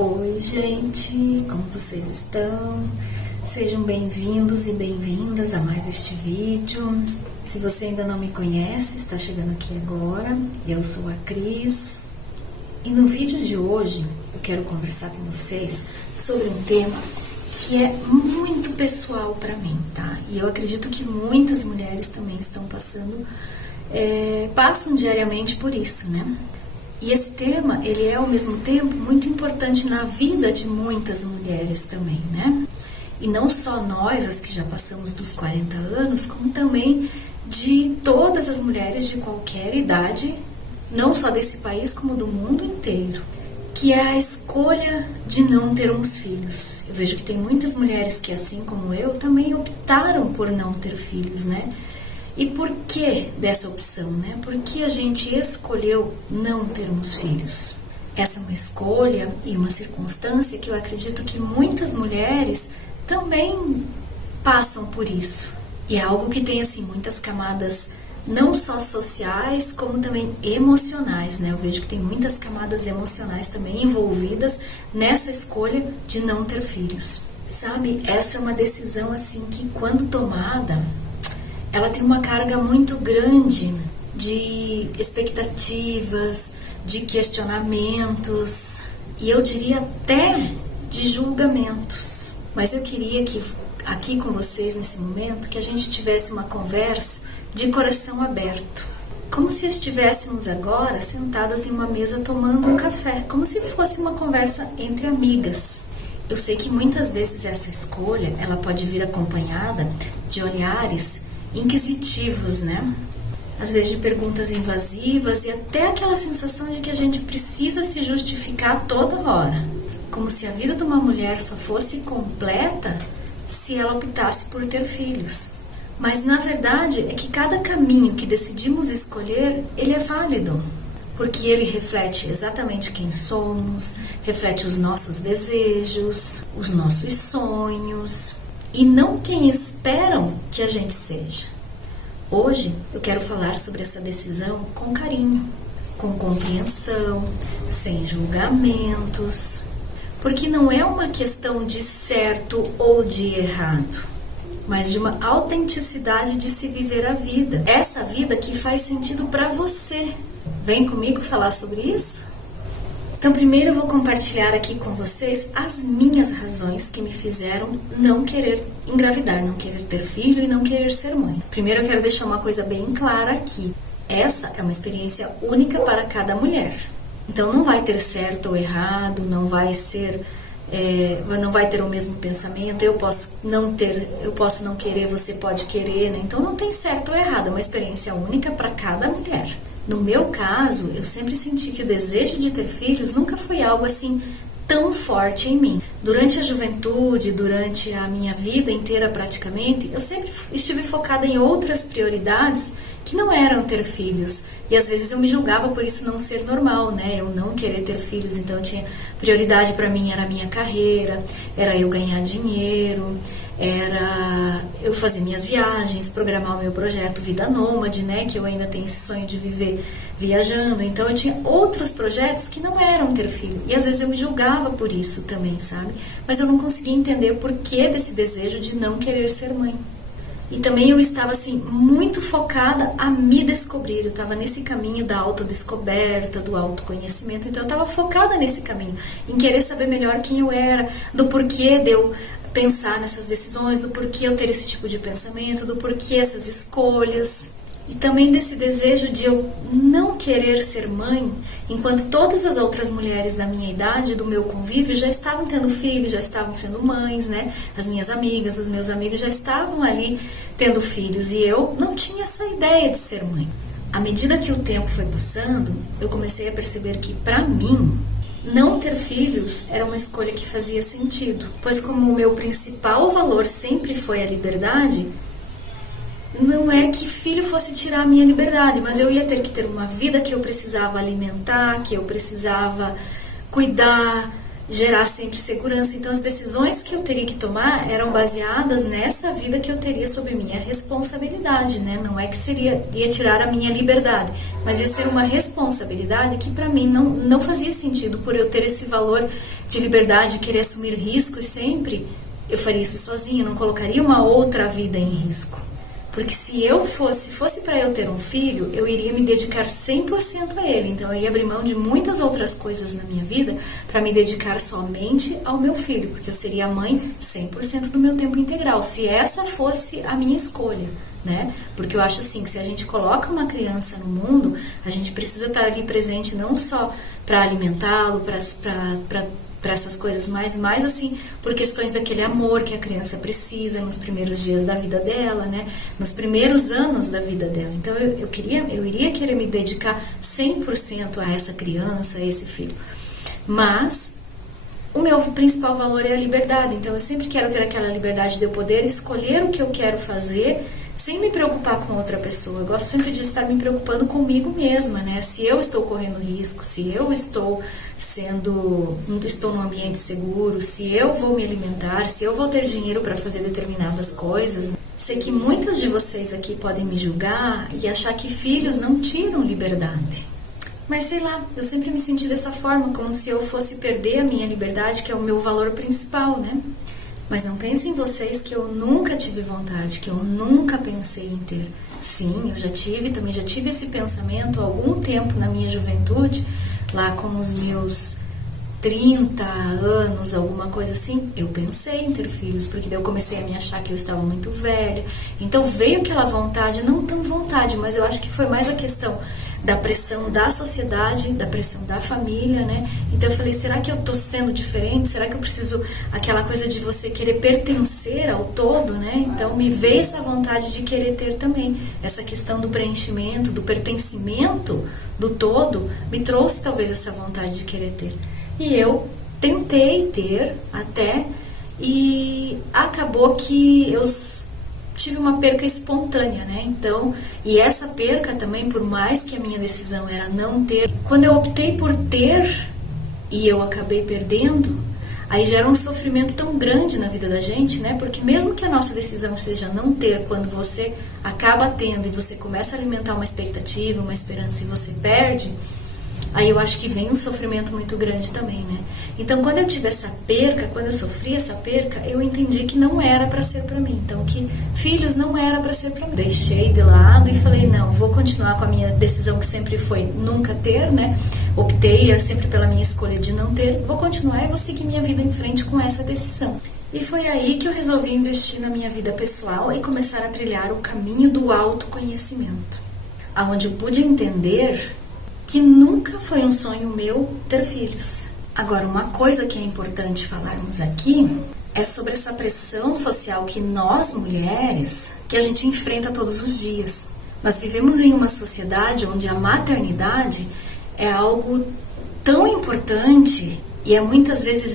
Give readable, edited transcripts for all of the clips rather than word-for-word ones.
Oi, gente, como vocês estão? Sejam bem-vindos e bem-vindas a mais este vídeo. Se você ainda não me conhece, está chegando aqui agora. Eu sou a Cris e no vídeo de hoje eu quero conversar com vocês sobre um tema que é muito pessoal para mim, tá? E eu acredito que muitas mulheres também estão passam diariamente por isso, né? E esse tema, ele é ao mesmo tempo muito importante na vida de muitas mulheres também, né? E não só nós, as que já passamos dos 40 anos, como também de todas as mulheres de qualquer idade, não só desse país, como do mundo inteiro, que é a escolha de não termos filhos. Eu vejo que tem muitas mulheres que, assim como eu, também optaram por não ter filhos, né? E por que dessa opção, né? Por que a gente escolheu não termos filhos? Essa é uma escolha e uma circunstância que eu acredito que muitas mulheres também passam por isso. E é algo que tem, assim, muitas camadas, não só sociais, como também emocionais, né? Eu vejo que tem muitas camadas emocionais também envolvidas nessa escolha de não ter filhos. Sabe, essa é uma decisão, assim, que quando tomada, ela tem uma carga muito grande de expectativas, de questionamentos e eu diria até de julgamentos. Mas eu queria que aqui com vocês nesse momento que a gente tivesse uma conversa de coração aberto, como se estivéssemos agora sentadas em uma mesa tomando um café, como se fosse uma conversa entre amigas. Eu sei que muitas vezes essa escolha ela pode vir acompanhada de olhares inquisitivos, né? Às vezes de perguntas invasivas e até aquela sensação de que a gente precisa se justificar toda hora, como se a vida de uma mulher só fosse completa se ela optasse por ter filhos. Mas na verdade é que cada caminho que decidimos escolher, ele é válido, porque ele reflete exatamente quem somos, reflete os nossos desejos, os nossos sonhos, e não quem esperam que a gente seja. Hoje eu quero falar sobre essa decisão com carinho, com compreensão, sem julgamentos, porque não é uma questão de certo ou de errado, mas de uma autenticidade de se viver a vida. Essa vida que faz sentido para você. Vem comigo falar sobre isso? Então, primeiro eu vou compartilhar aqui com vocês as minhas razões que me fizeram não querer engravidar, não querer ter filho e não querer ser mãe. Primeiro eu quero deixar uma coisa bem clara aqui. Essa é uma experiência única para cada mulher. Então, não vai ter certo ou errado, não vai ter o mesmo pensamento. Eu posso não querer, você pode querer, né? Então, não tem certo ou errado, é uma experiência única para cada mulher. No meu caso, eu sempre senti que o desejo de ter filhos nunca foi algo assim tão forte em mim. Durante a juventude, durante a minha vida inteira praticamente, eu sempre estive focada em outras prioridades que não eram ter filhos. E às vezes eu me julgava por isso não ser normal, né? Eu não querer ter filhos, então eu tinha prioridade para mim, era a minha carreira, era eu ganhar dinheiro, era eu fazer minhas viagens, programar o meu projeto Vida Nômade, né? Que eu ainda tenho esse sonho de viver viajando. Então eu tinha outros projetos que não eram ter filho. E às vezes eu me julgava por isso também, sabe? Mas eu não conseguia entender o porquê desse desejo de não querer ser mãe. E também eu estava assim muito focada a me descobrir. Eu estava nesse caminho da autodescoberta, do autoconhecimento. Então eu estava focada nesse caminho, em querer saber melhor quem eu era, do porquê de eu pensar nessas decisões, do porquê eu ter esse tipo de pensamento, do porquê essas escolhas. E também desse desejo de eu não querer ser mãe, enquanto todas as outras mulheres da minha idade, do meu convívio, já estavam tendo filhos, já estavam sendo mães, né? As minhas amigas, os meus amigos já estavam ali tendo filhos e eu não tinha essa ideia de ser mãe. À medida que o tempo foi passando, eu comecei a perceber que, para mim, não ter filhos era uma escolha que fazia sentido, pois como o meu principal valor sempre foi a liberdade, não é que filho fosse tirar a minha liberdade, mas eu ia ter que ter uma vida que eu precisava alimentar, que eu precisava cuidar, gerar sempre segurança. Então as decisões que eu teria que tomar eram baseadas nessa vida que eu teria sob minha responsabilidade, né? Não é que ia tirar a minha liberdade, mas ia ser uma responsabilidade que para mim não fazia sentido, por eu ter esse valor de liberdade, querer assumir riscos sempre, eu faria isso sozinha, não colocaria uma outra vida em risco. Porque se fosse para eu ter um filho, eu iria me dedicar 100% a ele. Então eu ia abrir mão de muitas outras coisas na minha vida para me dedicar somente ao meu filho, porque eu seria a mãe 100% do meu tempo integral, se essa fosse a minha escolha, né? Porque eu acho assim, que se a gente coloca uma criança no mundo, a gente precisa estar ali presente não só para alimentá-lo, para essas coisas mais assim, por questões daquele amor que a criança precisa nos primeiros dias da vida dela, né? Nos primeiros anos da vida dela. Então eu iria querer me dedicar 100% a essa criança, a esse filho. Mas o meu principal valor é a liberdade. Então eu sempre quero ter aquela liberdade de eu poder escolher o que eu quero fazer sem me preocupar com outra pessoa. Eu gosto sempre de estar me preocupando comigo mesma, né? Se eu estou correndo risco, se eu estou num ambiente seguro, se eu vou me alimentar, se eu vou ter dinheiro para fazer determinadas coisas. Sei que muitas de vocês aqui podem me julgar e achar que filhos não tiram liberdade. Mas sei lá, eu sempre me senti dessa forma, como se eu fosse perder a minha liberdade, que é o meu valor principal, né? Mas não pensem vocês que eu nunca tive vontade, que eu nunca pensei em ter. Sim, também já tive esse pensamento há algum tempo na minha juventude, lá com os meus 30 anos, alguma coisa assim, eu pensei em ter filhos, porque daí eu comecei a me achar que eu estava muito velha. Então veio aquela vontade, não tão vontade, mas eu acho que foi mais a questão da pressão da sociedade, da pressão da família, né? Então eu falei, será que eu tô sendo diferente? Será que eu preciso, aquela coisa de você querer pertencer ao todo, né? Então me veio essa vontade de querer ter também. Essa questão do preenchimento, do pertencimento do todo, me trouxe talvez essa vontade de querer ter. E eu tentei ter até, e acabou que eu tive uma perca espontânea, né? Então, e essa perca também, por mais que a minha decisão era não ter, quando eu optei por ter e eu acabei perdendo, aí gera um sofrimento tão grande na vida da gente, né? Porque mesmo que a nossa decisão seja não ter, quando você acaba tendo e você começa a alimentar uma expectativa, uma esperança e você perde, aí eu acho que vem um sofrimento muito grande também, né? Então, quando eu tive essa perca, quando eu sofri essa perca, eu entendi que não era para ser para mim. Então, que filhos não era para ser para mim. Deixei de lado e falei, não, vou continuar com a minha decisão que sempre foi nunca ter, né? Optei sempre pela minha escolha de não ter. Vou continuar e vou seguir minha vida em frente com essa decisão. E foi aí que eu resolvi investir na minha vida pessoal e começar a trilhar o caminho do autoconhecimento, aonde eu pude entender que nunca foi um sonho meu ter filhos. Agora, uma coisa que é importante falarmos aqui é sobre essa pressão social que nós, mulheres, que a gente enfrenta todos os dias. Nós vivemos em uma sociedade onde a maternidade é algo tão importante e é muitas vezes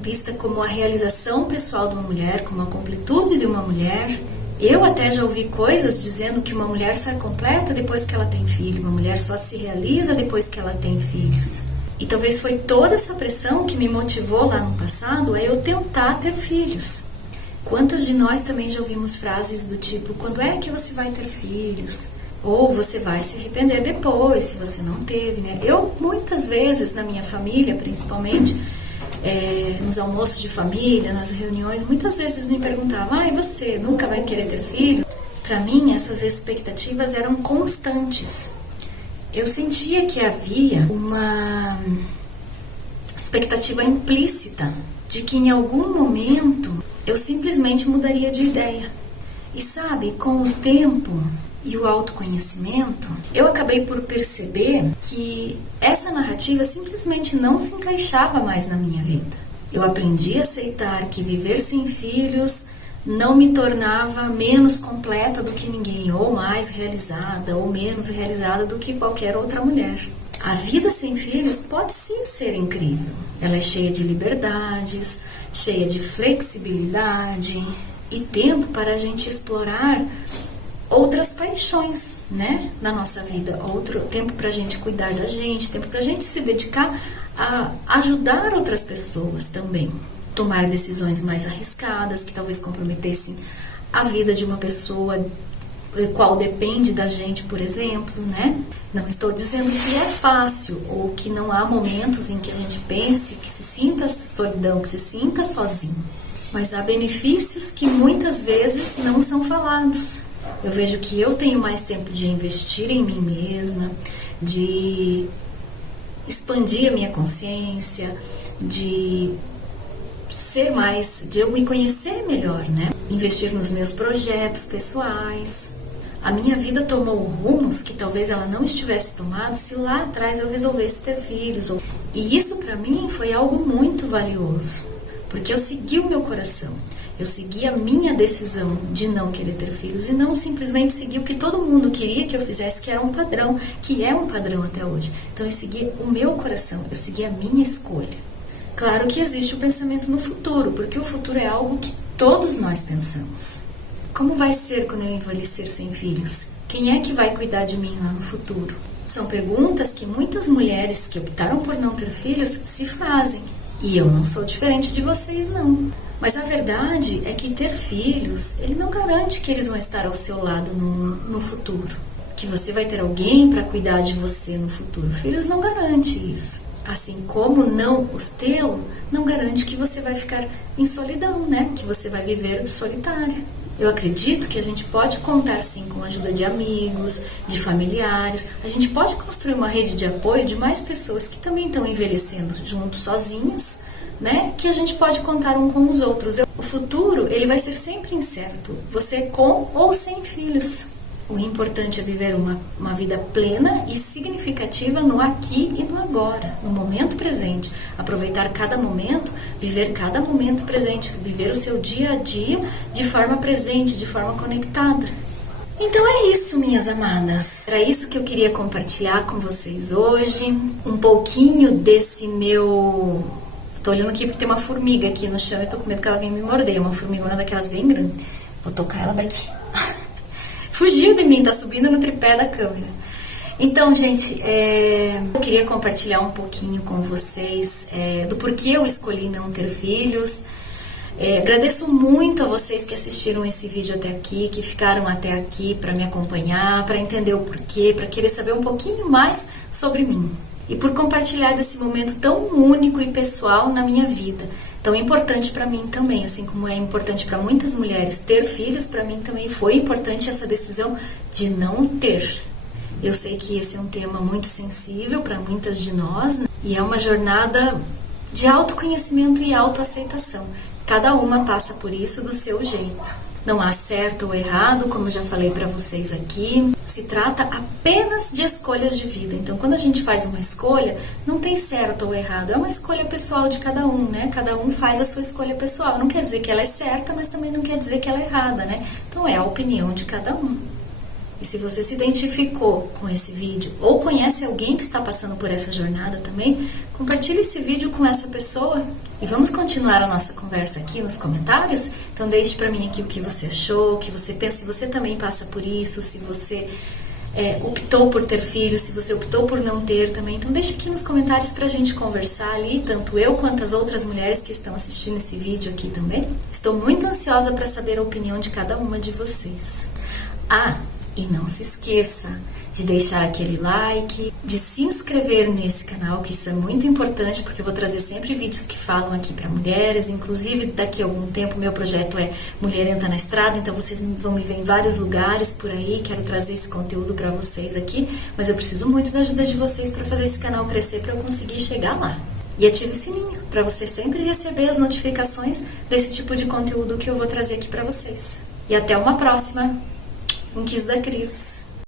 vista como a realização pessoal de uma mulher, como a completude de uma mulher. Eu até já ouvi coisas dizendo que uma mulher só é completa depois que ela tem filho, uma mulher só se realiza depois que ela tem filhos. E talvez foi toda essa pressão que me motivou lá no passado a eu tentar ter filhos. Quantas de nós também já ouvimos frases do tipo, quando é que você vai ter filhos? Ou você vai se arrepender depois, se você não teve, né? Eu, muitas vezes, na minha família, principalmente, nos almoços de família, nas reuniões, muitas vezes me perguntavam, e você nunca vai querer ter filho? Para mim, essas expectativas eram constantes. Eu sentia que havia uma expectativa implícita de que em algum momento eu simplesmente mudaria de ideia. E sabe, com o tempo e o autoconhecimento, eu acabei por perceber que essa narrativa simplesmente não se encaixava mais na minha vida. Eu aprendi a aceitar que viver sem filhos não me tornava menos completa do que ninguém, ou mais realizada, ou menos realizada do que qualquer outra mulher. A vida sem filhos pode sim ser incrível. Ela é cheia de liberdades, cheia de flexibilidade e tempo para a gente explorar outras paixões, né, na nossa vida. Outro tempo para a gente cuidar da gente, tempo para a gente se dedicar a ajudar outras pessoas também. Tomar decisões mais arriscadas, que talvez comprometessem a vida de uma pessoa qual depende da gente, por exemplo, né? Não estou dizendo que é fácil ou que não há momentos em que a gente pense, que se sinta solidão, que se sinta sozinho. Mas há benefícios que muitas vezes não são falados. Eu vejo que eu tenho mais tempo de investir em mim mesma, de expandir a minha consciência, de ser mais, de eu me conhecer melhor, né? Investir nos meus projetos pessoais. A minha vida tomou rumos que talvez ela não estivesse tomado se lá atrás eu resolvesse ter filhos. E isso para mim foi algo muito valioso, porque eu segui o meu coração. Eu segui a minha decisão de não querer ter filhos e não simplesmente segui o que todo mundo queria que eu fizesse, que era um padrão, que é um padrão até hoje. Então eu segui o meu coração, eu segui a minha escolha. Claro que existe o pensamento no futuro, porque o futuro é algo que todos nós pensamos. Como vai ser quando eu envelhecer sem filhos? Quem é que vai cuidar de mim lá no futuro? São perguntas que muitas mulheres que optaram por não ter filhos se fazem. E eu não sou diferente de vocês, não. Mas a verdade é que ter filhos, ele não garante que eles vão estar ao seu lado no futuro. Que você vai ter alguém para cuidar de você no futuro. Filhos não garante isso. Assim como não os tê-lo, não garante que você vai ficar em solidão, né? Que você vai viver solitária. Eu acredito que a gente pode contar sim com a ajuda de amigos, de familiares. A gente pode construir uma rede de apoio de mais pessoas que também estão envelhecendo juntos, sozinhas, né? Que a gente pode contar um com os outros. O futuro, ele vai ser sempre incerto. Você com ou sem filhos. O importante é viver uma vida plena e significativa no aqui e no agora, no momento presente. Aproveitar cada momento, viver cada momento presente, viver o seu dia a dia de forma presente, de forma conectada. Então é isso, minhas amadas. Era isso que eu queria compartilhar com vocês hoje. Um pouquinho desse meu... Tô olhando aqui porque tem uma formiga aqui no chão e tô com medo que ela venha me morder. Uma formigona daquelas bem grandes. Vou tocar ela daqui. Fugiu de mim, tá subindo no tripé da câmera. Então, gente, eu queria compartilhar um pouquinho com vocês do porquê eu escolhi não ter filhos. Agradeço muito a vocês que assistiram esse vídeo até aqui, que ficaram até aqui para me acompanhar, para entender o porquê, para querer saber um pouquinho mais sobre mim. E por compartilhar desse momento tão único e pessoal na minha vida. Tão importante para mim também, assim como é importante para muitas mulheres ter filhos, para mim também foi importante essa decisão de não ter. Eu sei que esse é um tema muito sensível para muitas de nós, né? E é uma jornada de autoconhecimento e autoaceitação. Cada uma passa por isso do seu jeito. Não há certo ou errado, como eu já falei para vocês aqui. Se trata apenas de escolhas de vida. Então, quando a gente faz uma escolha, não tem certo ou errado. É uma escolha pessoal de cada um, né? Cada um faz a sua escolha pessoal. Não quer dizer que ela é certa, mas também não quer dizer que ela é errada, né? Então, é a opinião de cada um. E se você se identificou com esse vídeo ou conhece alguém que está passando por essa jornada também, compartilhe esse vídeo com essa pessoa e vamos continuar a nossa conversa aqui nos comentários. Então deixe para mim aqui o que você achou, o que você pensa, se você também passa por isso, se você optou por ter filhos, se você optou por não ter também. Então deixe aqui nos comentários para a gente conversar ali, tanto eu quanto as outras mulheres que estão assistindo esse vídeo aqui também. Estou muito ansiosa para saber a opinião de cada uma de vocês. E não se esqueça de deixar aquele like, de se inscrever nesse canal, que isso é muito importante, porque eu vou trazer sempre vídeos que falam aqui para mulheres. Inclusive, daqui a algum tempo, meu projeto é Mulherenta na Estrada, então vocês vão me ver em vários lugares por aí. Quero trazer esse conteúdo para vocês aqui, mas eu preciso muito da ajuda de vocês para fazer esse canal crescer, para eu conseguir chegar lá. E ative o sininho, para você sempre receber as notificações desse tipo de conteúdo que eu vou trazer aqui para vocês. E até uma próxima! Um kiss da Cris.